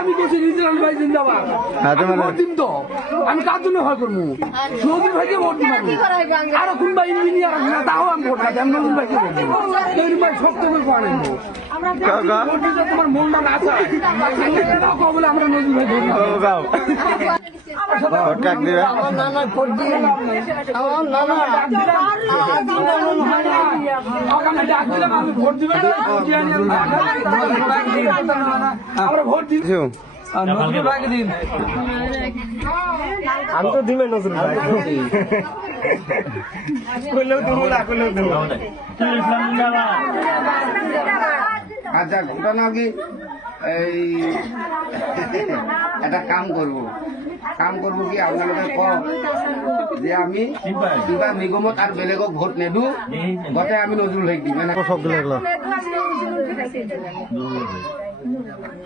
আমি বলছি নিউজিল্যান্ড ভাই জিন্দাবাদ। ভোট দিন তো আমি কার জন্য হয় করবো? নজরুল ভাইকে ভোট দিব। আরো কোনবা ইঞ্জিনিয়ার আছে না তাও আমি ভোট না দেব। নজরুল ভাইকে ভোট দিব। নজরুল ভাই শক্ত করে পারেন ভোট দিতে তোমার মনটা না চায় বলে আমরা নজরুল ভাই ভোট দিব। ভোট কাক দিবে? আমি তো দিবে নজরুল ভাই আচ্ছা ঘটনা কি এই একটা কাম করবো কি আপনাদের যে আমি কিবা নিগমত আর বেলেগক ভোট নেদু গতে আমি নজরুল ভাইক দিম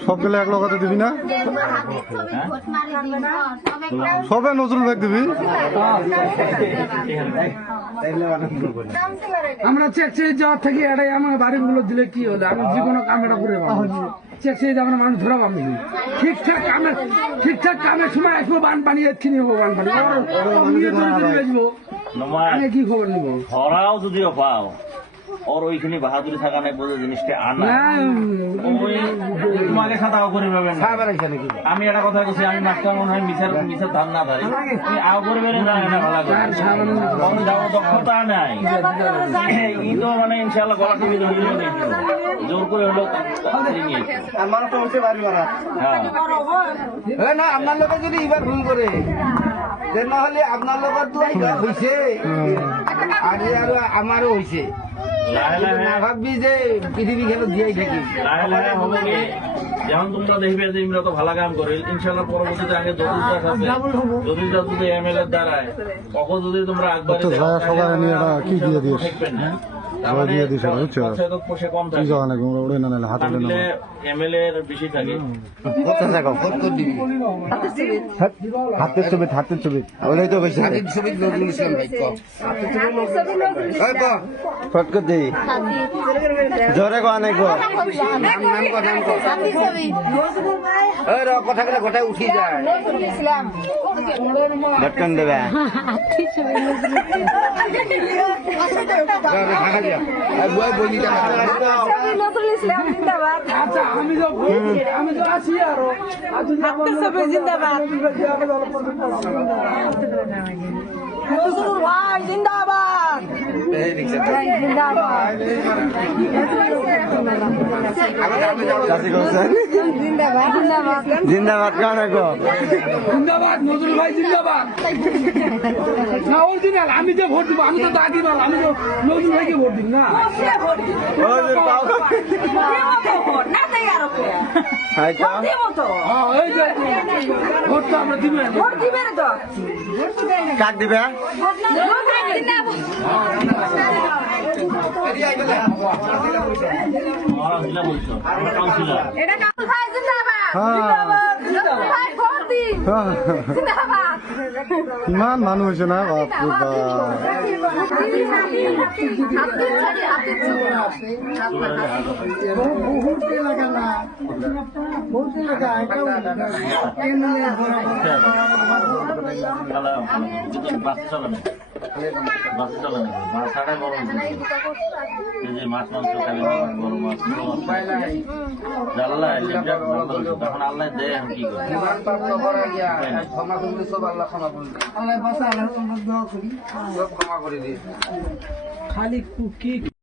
সবগুলো এক লগাতে দিবি না? সবে নজরুল ভাই দিবি? আমরা চেক যাওয়ার থেকে এটাই আমার বাড়িগুলো দিলে কি হলো? আমি যে কোনো কাম এটা করে চেক আমরা মানুষ ধরা পাবো ঠিকঠাক কামের সময় আসবো বানপানি এক্ষিনি হবো বানপানি আমি কি খবর নিবো? ধরাও যদিও পাও ওর ওইখানে বাহাদুরি থাকা নাই বলে জিনিসটা আনা তোমাকে সাদাও করে পাবেন। আমি একটা কথা বলছি, আমি মাস্টার মনে হয় মিশার ধান না ধরি তুমি আও করে বেড়ে জানে না ভালো করে যাওয়ার দক্ষতা নাই। ই তো মানে ইনশাল্লাহ গলা টিভি ধরিয়ে দেখছিল জোর করে হলো আমার তো হতে পারবো না। হ্যাঁ না আপনার লোকে যদি এবার ভুল করে নহলে আপনার লোকের তো হয়েছে আর আমারও হয়েছে। না ভাববি যে পৃথিবী খেলো দিয়াই থাকি লাহে লাহে হবে কি যেমন তোমরা দেখবে যে ইমরা তো ভালো কাম করে ইনশাল্লাহ পরবর্তীতে আগে যদিটা যদি এমএলএ দ্বারায় কখন যদি তোমরা একবার কি দিয়ে দিস দিয়ে দিস কম থাকে এমএলএ এর বেশি থাকে হাতের ছবি ওটাই তো বেশি ফটকর দিই জোরে গো অনেক কথাগুলো গোটায় উঠি যায় ভটকন দেবে আচ্ছা আমি তো আছি আরো জিন্দাবাদ ভাই জিন্দাবাদ জিন্দাবাদ কান জিন্দাবাদ নজরুল ভাই জিন্দাবাদ। না অরিজিনাল আমি যে ভোট দিব আমি তো দাদি মাল আমি তো নজরুল ভাইকে ভোট দিব না। ভোটটা আমরা দিবেন কাক দিবে? ইমান মানুষ হয়েছে না মাছ মাংস খাবে বড় মাছ তখন আল্লাহ দেয় কি খালি